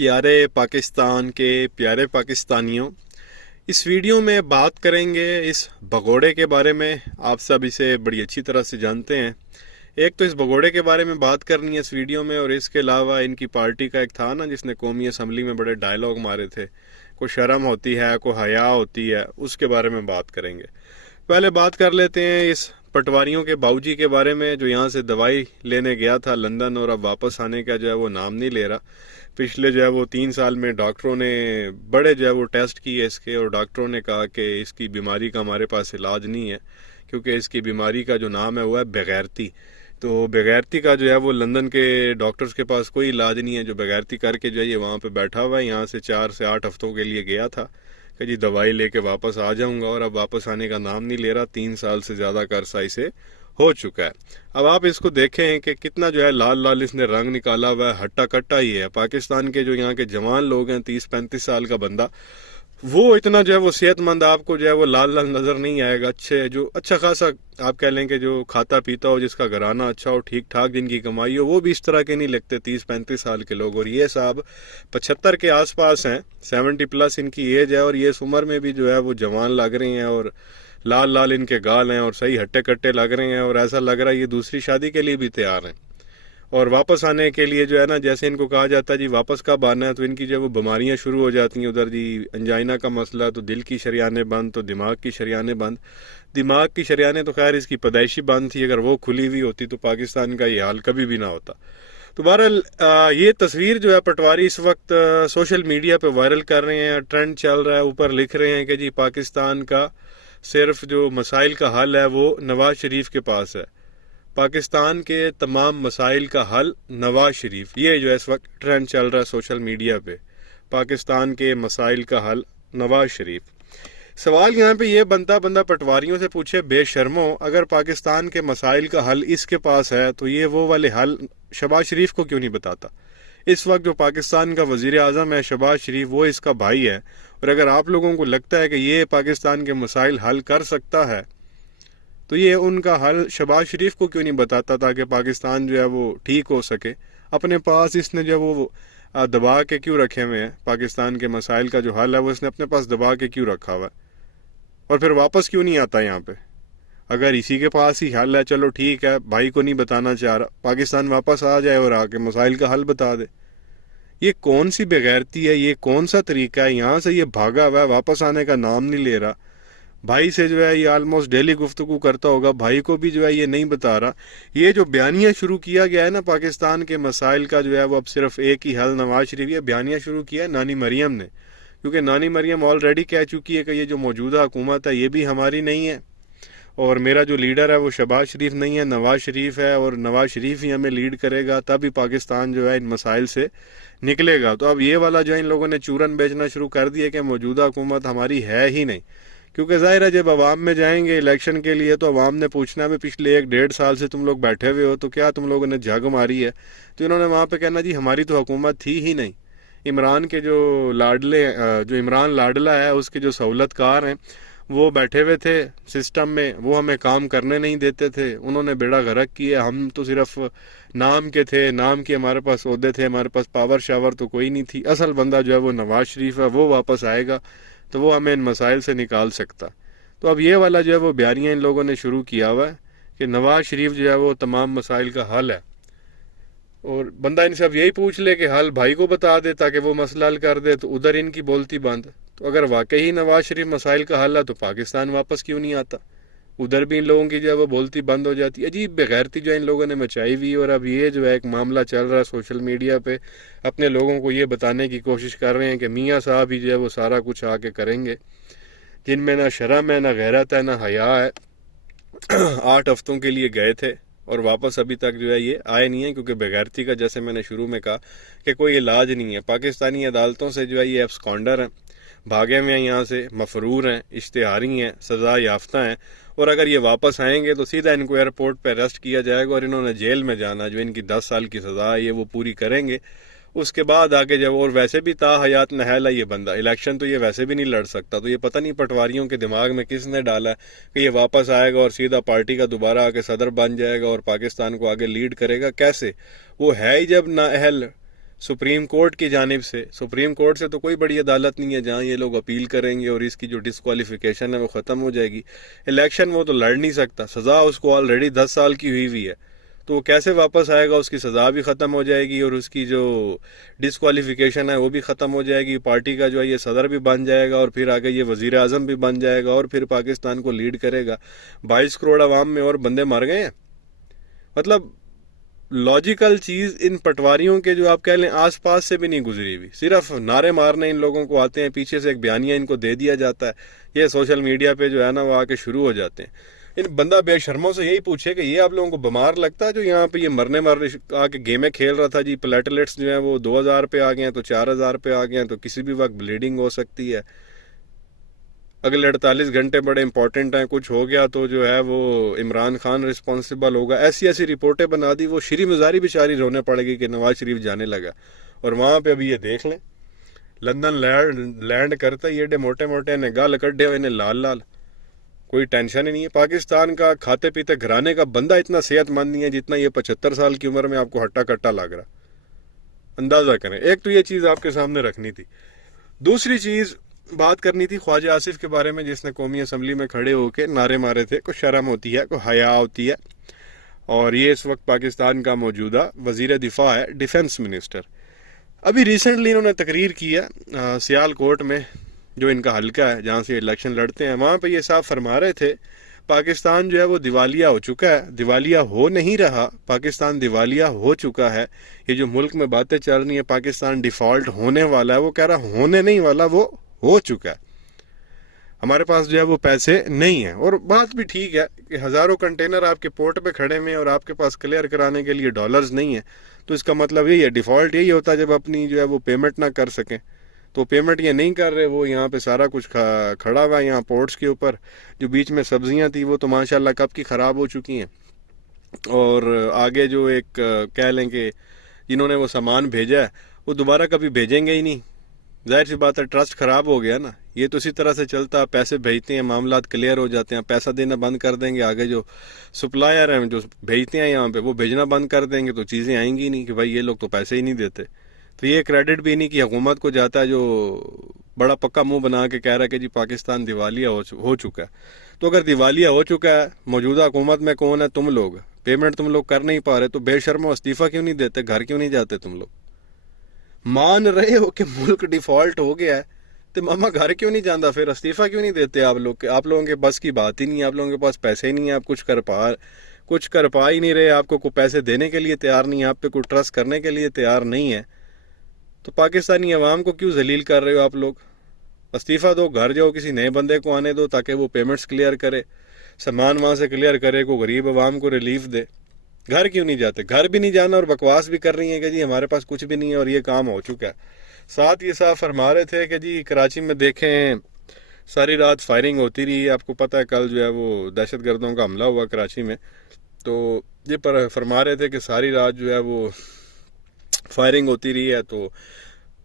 प्यारे पाकिस्तान के प्यारे पाकिस्तानियों, इस वीडियो में बात करेंगे इस भगोड़े के बारे में। आप सब इसे बड़ी अच्छी तरह से जानते हैं। एक तो इस भगोड़े के बारे में बात करनी है इस वीडियो में, और इसके अलावा इनकी पार्टी का एक था ना जिसने कौमी असम्बली में बड़े डायलॉग मारे थे, कोई शर्म होती है, कोई हया होती है, उसके बारे में बात करेंगे। पहले बात कर लेते हैं इस पटवारियों के बाबूजी के बारे में, जो यहाँ से दवाई लेने गया था लंदन और अब वापस आने का जो है वो नाम नहीं ले रहा। पिछले जो है वो 3 साल में डॉक्टरों ने बड़े जो है वो टेस्ट किए इसके, और डॉक्टरों ने कहा कि इसकी बीमारी का हमारे पास इलाज नहीं है, क्योंकि इसकी बीमारी का जो नाम है वो है बेगैरती। तो बेगैरती का जो है वो लंदन के डॉक्टर्स के पास कोई इलाज नहीं है। जो बेगैरती करके जो है ये वहाँ पे बैठा हुआ है, यहाँ से 4 से 8 हफ्तों के लिए गया था कि जी दवाई लेके वापस आ जाऊंगा, और अब वापस आने का नाम नहीं ले रहा। 3 साल से ज़्यादा का अरसा इसे हो चुका है। अब आप इसको देखें कि कितना जो है लाल लाल इसने रंग निकाला हुआ है, हट्टा कट्टा ही है। पाकिस्तान के जो यहाँ के जवान लोग हैं, 30-35 साल का बंदा, वो इतना जो है वो सेहतमंद आपको जो है वो लाल लाल नजर नहीं आएगा। अच्छे जो अच्छा खासा आप कह लें कि जो खाता पीता हो, जिसका घराना अच्छा हो, ठीक ठाक जिनकी कमाई हो, वो भी इस तरह के नहीं लगते 30-35 साल के लोग। और ये साहब 75 के आसपास हैं, 70 प्लस इनकी एज है, और ये इस उम्र में भी जो है वो जवान लग रहे हैं, और लाल लाल इनके गाल हैं, और सही हट्टे कट्टे लग रहे हैं, और ऐसा लग रहा है ये दूसरी शादी के लिए भी तैयार हैं। और वापस आने के लिए जो है ना, जैसे इनको कहा जाता है जी वापस कब आना है, तो इनकी जो है वो बीमारियां शुरू हो जाती हैं। उधर जी अंजाइना का मसला, तो दिल की शरियानें बंद, तो दिमाग की शरियानें बंद। दिमाग की शरियानें तो खैर इसकी पैदाइशी बंद थी, अगर वो खुली हुई होती तो पाकिस्तान का ये हाल कभी भी ना होता। तो बहरहाल ये तस्वीर जो है पटवारी इस वक्त सोशल मीडिया पे वायरल कर रहे हैं, ट्रेंड चल रहा है। ऊपर लिख रहे हैं कि जी पाकिस्तान का सिर्फ जो मसाइल का हल है वो नवाज शरीफ के पास है। पाकिस्तान के तमाम मसाइल का हल नवाज शरीफ, ये जो है इस वक्त ट्रेंड चल रहा है सोशल मीडिया पे। पाकिस्तान के मसाइल का हल नवाज शरीफ। सवाल यहाँ पे ये बनता, बंदा पटवारियों से पूछे, बेशर्मो, अगर पाकिस्तान के मसाइल का हल इसके पास है तो ये वो वाले हल शहबाज शरीफ को क्यों नहीं बताता? इस वक्त जो पाकिस्तान का वजीर आजम है शहबाज शरीफ, वो इसका भाई है। और अगर आप लोगों को लगता है कि ये पाकिस्तान के मसाइल हल कर सकता है, तो ये उनका हल शहबाज शरीफ को क्यों नहीं बताता, ताकि पाकिस्तान जो है वो ठीक हो सके। अपने पास इसने जो वो दबा के क्यों रखे हुए हैं? पाकिस्तान के मसाइल का जो हल है वो इसने अपने पास दबा के क्यों रखा हुआ है? और फिर वापस क्यों नहीं आता यहाँ पे? अगर इसी के पास ही हल है, चलो ठीक है, भाई को नहीं बताना चाह रहा, पाकिस्तान वापस आ जाए और आके मसाइल का हल बता दे। ये कौन सी बेगैरती है? ये कौन सा तरीका है? यहाँ से ये भागा हुआ है, वापस आने का नाम नहीं ले रहा। भाई से जो है ये ऑलमोस्ट डेली गुफ्तगू करता होगा, भाई को भी जो है ये नहीं बता रहा। ये जो बयानिया शुरू किया गया है ना पाकिस्तान के मसाइल का जो है वो अब सिर्फ एक ही हल नवाज शरीफ, ये बयानिया शुरू किया है नानी मरियम ने, क्योंकि नानी मरियम ऑलरेडी कह चुकी है कि ये जो मौजूदा हुकूमत है ये भी हमारी नहीं है, और मेरा जो लीडर है वो शहबाज शरीफ नहीं है, नवाज शरीफ है, और नवाज शरीफ ही हमें लीड करेगा, तभी पाकिस्तान जो है इन मसाइल से निकलेगा। तो अब ये वाला जो है इन लोगों ने चूरन बेचना शुरू कर दिया कि मौजूदा हुकूमत हमारी है ही नहीं। क्योंकि जाहिर है जब अवाम में जाएंगे इलेक्शन के लिए, तो अवाम ने पूछना है पिछले 1-1.5 साल से तुम लोग बैठे हुए हो, तो क्या तुम लोगों ने जग मारी है? तो इन्होंने वहाँ पे कहना जी हमारी तो हुकूमत थी ही नहीं। इमरान के जो जो इमरान लाडला है, उसके जो सहूलतकार हैं, वो बैठे हुए थे सिस्टम में, वो हमें काम करने नहीं देते थे, उन्होंने बेड़ा गर्क किया। हम तो सिर्फ नाम के थे, नाम के हमारे पास ओहदे थे, हमारे पास पावर शावर तो कोई नहीं थी। असल बंदा जो है वो नवाज शरीफ है, वो वापस आएगा तो वो हमें इन मसाइल से निकाल सकता। तो अब ये वाला जो है वो बयानिया इन लोगों ने शुरू किया हुआ है कि नवाज शरीफ जो है वो तमाम मसाइल का हल है, और बंदा इनसे अब यही पूछ ले कि हल भाई को बता दे ताकि वो मसला हल कर दे, तो उधर इनकी बोलती बंद। तो अगर वाकई ही नवाज शरीफ मसाइल का हल है तो पाकिस्तान वापस क्यों नहीं आता? उधर भी इन लोगों की जो है वो बोलती बंद हो जाती है। अजीब बेगैरती जो इन लोगों ने मचाई हुई, और अब ये जो है एक मामला चल रहा है सोशल मीडिया पे, अपने लोगों को ये बताने की कोशिश कर रहे हैं कि मियाँ साहब ही जो है वो सारा कुछ आके करेंगे, जिनमें ना शर्म है, ना गैरत है, ना हया है। 8 हफ्तों के लिए गए थे और वापस अभी तक जो है ये आए नहीं है, क्योंकि बेगैरती का जैसे मैंने शुरू में कहा कि कोई इलाज नहीं है। पाकिस्तानी अदालतों से जो है ये एब्सकॉन्डर हैं, भागे हुए हैं, यहाँ से मफरूर हैं, इश्तिहारी हैं, सज़ा याफ्ता हैं, और अगर ये वापस आएंगे तो सीधा इनको एयरपोर्ट पर अरेस्ट किया जाएगा और इन्होंने जेल में जाना। जो इनकी 10 साल की सज़ा है ये वो पूरी करेंगे, उसके बाद आगे जब, और वैसे भी ताहयात नहल है ये बंदा, इलेक्शन तो ये वैसे भी नहीं लड़ सकता। तो ये पता नहीं पटवारियों के दिमाग में किसने डाला है कि ये वापस आएगा और सीधा पार्टी का दोबारा आके सदर बन जाएगा और पाकिस्तान को आगे लीड करेगा। कैसे? वो है ही जब नाअहल सुप्रीम कोर्ट की जानिब से, सुप्रीम कोर्ट से तो कोई बड़ी अदालत नहीं है जहाँ ये लोग अपील करेंगे और इसकी जो डिस्क्वालिफिकेशन है वो ख़त्म हो जाएगी। इलेक्शन वो तो लड़ नहीं सकता, सज़ा उसको ऑलरेडी 10 साल की हुई है, तो वो कैसे वापस आएगा? उसकी सज़ा भी ख़त्म हो जाएगी और उसकी जो डिस्क्वालिफिकेशन है वो भी ख़त्म हो जाएगी। पार्टी का जो है ये सदर भी बन जाएगा और फिर आगे ये वज़ीर आज़म भी बन जाएगा और फिर पाकिस्तान को लीड करेगा। 22 करोड़ आवाम में और बंदे मर गए हैं। मतलब लॉजिकल चीज़ इन पटवारियों के जो आप कह लें आस पास से भी नहीं गुजरी हुई। सिर्फ नारे मारने इन लोगों को आते हैं, पीछे से एक बयानिया इनको दे दिया जाता है, ये सोशल मीडिया पे जो है ना वो आके शुरू हो जाते हैं। इन बंदा बेशर्मों से यही पूछे कि ये आप लोगों को बीमार लगता है जो यहाँ पे ये मरने आके गेमें खेल रहा था जी? प्लेटलेट्स जो है वो 2000 पे आ गए हैं, तो 4000 पे आ गए हैं, तो किसी भी वक्त ब्लीडिंग हो सकती है। अगले 48 घंटे बड़े इंपॉर्टेंट हैं, कुछ हो गया तो जो है वो इमरान खान रिस्पॉन्सिबल होगा। ऐसी ऐसी रिपोर्टें बना दी, वो श्री मज़ारी बेचारी रोने पड़ेगी कि नवाज शरीफ जाने लगा। और वहाँ पे अभी ये देख लें, लंदन लैंड करता ही एडे मोटे मोटे ने गाल कड्ढे हुए ने लाल लाल, कोई टेंशन ही नहीं है। पाकिस्तान का खाते पीते घराने का बंदा इतना सेहतमंद नहीं है जितना ये 75 साल की उम्र में आपको हट्टा कट्टा लग रहा। अंदाज़ा करें। एक तो ये चीज़ आपके सामने रखनी थी। दूसरी चीज़ बात करनी थी ख्वाजा आसिफ के बारे में, जिसने कौमी असम्बली में खड़े होकर नारे मारे थे। कोई शर्म होती है, कोई हया होती है। और ये इस वक्त पाकिस्तान का मौजूदा वजीर दिफा है, डिफेंस मिनिस्टर। अभी रिसेंटली इन्होंने तकरीर की है सियालकोट में, जो इनका हल्का है जहाँ से इलेक्शन लड़ते हैं। वहाँ पे ये साफ फरमा रहे थे पाकिस्तान जो है वो दिवालिया हो चुका है। दिवालिया हो नहीं रहा, पाकिस्तान दिवालिया हो चुका है। ये जो मुल्क में बातें चल रही हैं पाकिस्तान डिफॉल्ट होने वाला है, वो कह रहा होने नहीं वाला, वो हो चुका है। हमारे पास जो है वो पैसे नहीं है। और बात भी ठीक है कि हज़ारों कंटेनर आपके पोर्ट पे खड़े हुए हैं और आपके पास क्लियर कराने के लिए डॉलर्स नहीं है, तो इसका मतलब यही है, डिफ़ॉल्ट यही होता है जब अपनी जो है वो पेमेंट ना कर सकें। तो पेमेंट ये नहीं कर रहे, वो यहाँ पे सारा कुछ खड़ा हुआ है यहाँ पोर्ट्स के ऊपर। जो बीच में सब्जियाँ थी वो तो माशाल्लाह कब की ख़राब हो चुकी हैं। और आगे जो एक कह लें कि जिन्होंने वो सामान भेजा है वो दोबारा कभी भेजेंगे ही नहीं। जाहिर सी बात है, ट्रस्ट ख़राब हो गया ना। ये तो इसी तरह से चलता, पैसे भेजते हैं, मामलात क्लियर हो जाते हैं, पैसा देना बंद कर देंगे, आगे जो सप्लायर हैं जो भेजते हैं यहाँ पे वो भेजना बंद कर देंगे, तो चीज़ें आएंगी नहीं कि भाई ये लोग तो पैसे ही नहीं देते। तो ये क्रेडिट भी नहीं कि हुकूमत को जाता है जो बड़ा पक्का मुंह बना के कह रहा है कि जी पाकिस्तान दिवालिया हो चुका है। तो अगर दिवालिया हो चुका है, मौजूदा हुकूमत में कौन है? तुम लोग। पेमेंट तुम लोग कर नहीं पा रहे, तो बेशर्मो इस्तीफ़ा क्यों नहीं देते? घर क्यों नहीं जाते तुम लोग? मान रहे हो कि मुल्क डिफॉल्ट हो गया है, तो मामा घर क्यों नहीं जाता? फिर इस्तीफ़ा क्यों नहीं देते आप लोग? आप लोगों के बस की बात ही नहीं है, आप लोगों के पास पैसे ही नहीं है, आप कुछ कर पा ही नहीं रहे, आपको कोई पैसे देने के लिए तैयार नहीं है, आप पे कोई ट्रस्ट करने के लिए तैयार नहीं है, तो पाकिस्तानी अवाम को क्यों जलील कर रहे हो आप लोग? इस्तीफ़ा दो, घर जाओ, किसी नए बंदे को आने दो ताकि वो पेमेंट्स क्लियर करे, सामान वहाँ से क्लियर करे, को गरीब अवाम को रिलीफ दे। घर क्यों नहीं जाते? घर भी नहीं जाना और बकवास भी कर रही हैं कि जी हमारे पास कुछ भी नहीं है और ये काम हो चुका है। साथ ये साफ फरमा रहे थे कि जी कराची में देखें सारी रात फायरिंग होती रही। आपको पता है कल जो है वो दहशत गर्दों का हमला हुआ कराची में, तो ये पर फरमा रहे थे कि सारी रात जो है वो फायरिंग होती रही है। तो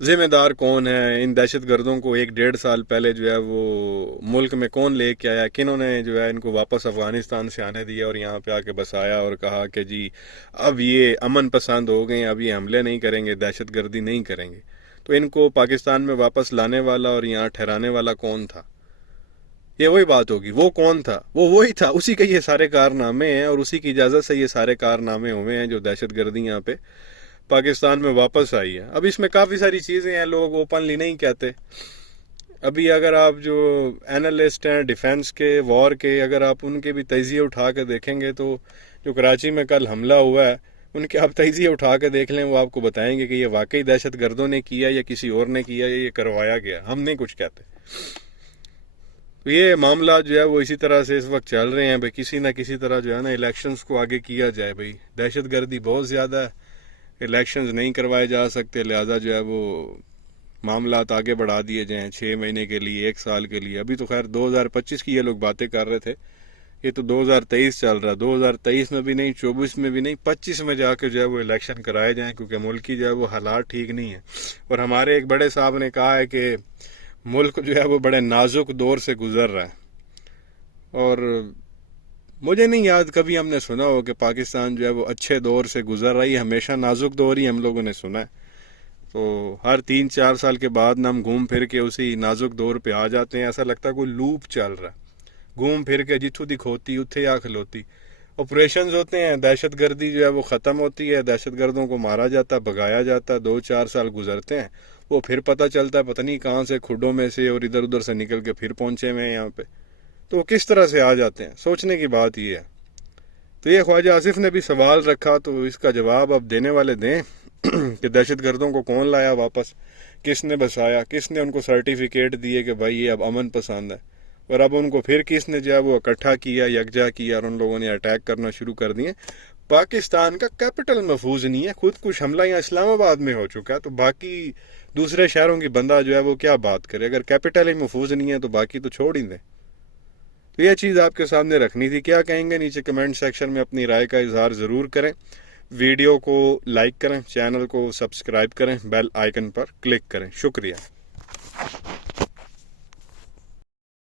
ज़िम्मेदार कौन है? इन दहशत गर्दों को 1-1.5 साल पहले जो है वो मुल्क में कौन लेके आया? किन्होंने जो है इनको वापस अफ़गानिस्तान से आने दिया और यहाँ पे आके बसाया और कहा कि जी अब ये अमन पसंद हो गए, अब ये हमले नहीं करेंगे, दहशत गर्दी नहीं करेंगे। तो इनको पाकिस्तान में वापस लाने वाला और यहाँ ठहराने वाला कौन था? ये वही बात होगी, वो कौन था? वो वही था, उसी के ये सारे कारनामे हैं और उसी की इजाज़त से ये सारे कारनामे हुए हैं जो दहशत गर्दी यहाँ पे पाकिस्तान में वापस आई है। अब इसमें काफ़ी सारी चीज़ें हैं, लोग ओपनली नहीं कहते। अभी अगर आप जो एनालिस्ट हैं डिफेंस के, वॉर के, अगर आप उनके भी तजिए उठा के देखेंगे तो जो कराची में कल हमला हुआ है उनके आप तजिए उठा के देख लें, वो आपको बताएंगे कि ये वाकई दहशत गर्दों ने किया या किसी और ने किया या ये करवाया गया। हम नहीं कुछ कहते। तो ये मामला जो है वो इसी तरह से इस वक्त चल रहे हैं भाई, किसी ना किसी तरह जो है ना इलेक्शंस को आगे किया जाए। भाई दहशत गर्दी बहुत ज़्यादा है, इलेक्शंस नहीं करवाए जा सकते, लिहाजा जो है वो मामलात आगे बढ़ा दिए जाएं 6 महीने के लिए, 1 साल के लिए। अभी तो खैर 2025 की ये लोग बातें कर रहे थे, ये तो 2023 चल रहा। 2023 में भी नहीं, 24 में भी नहीं, 25 में जाके जो है वो इलेक्शन कराए जाएं, क्योंकि मुल्क की जो है वो हालात ठीक नहीं है। और हमारे एक बड़े साहब ने कहा है कि मुल्क जो है वो बड़े नाजुक दौर से गुजर रहा है। और मुझे नहीं याद कभी हमने सुना हो कि पाकिस्तान जो है वो अच्छे दौर से गुजर रहा है। हमेशा नाजुक दौर ही हम लोगों ने सुना है। تو ہر 3-4 سال کے بعد نا ہم گھوم پھر کے اسی نازک دور پہ آ جاتے ہیں. ایسا لگتا ہے کوئی لوپ چل رہا ہے, گھوم پھر کے جتھوں دی کھوتی اتھے آ کھلوتی. آپریشنز ہوتے ہیں, دہشت گردی جو ہے وہ ختم ہوتی ہے, دہشت گردوں کو مارا جاتا ہے, بھگایا جاتا ہے, 2-4 سال گزرتے ہیں, وہ پھر پتہ چلتا ہے پتہ نہیں کہاں سے کھڈوں میں سے اور ادھر ادھر سے نکل کے پھر پہنچے ہوئے ہیں یہاں پہ. تو وہ کس طرح سے آ جاتے ہیں, سوچنے کی بات یہ ہے. تو یہ خواجہ آصف نے بھی سوال رکھا, تو اس کا جواب اب دینے والے دیں کہ دہشت گردوں کو کون لایا واپس, کس نے بسایا, کس نے ان کو سرٹیفکیٹ دیے کہ بھائی یہ اب امن پسند ہے, اور اب ان کو پھر کس نے جو ہے وہ اکٹھا کیا, یکجا کیا, اور ان لوگوں نے اٹیک کرنا شروع کر دیے. پاکستان کا کیپٹل محفوظ نہیں ہے, خود کش حملہ یہاں اسلام آباد میں ہو چکا ہے, تو باقی دوسرے شہروں کی بندہ جو ہے وہ کیا بات کرے. اگر کیپٹل ہی محفوظ نہیں ہے تو باقی تو چھوڑ ہی دیں. تو یہ چیز آپ کے سامنے رکھنی تھی. کیا کہیں گے نیچے کمنٹ سیکشن میں اپنی رائے کا اظہار ضرور کریں. ویڈیو کو لائک کریں, چینل کو سبسکرائب کریں, بیل آئیکن پر کلک کریں. شکریہ.